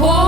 we.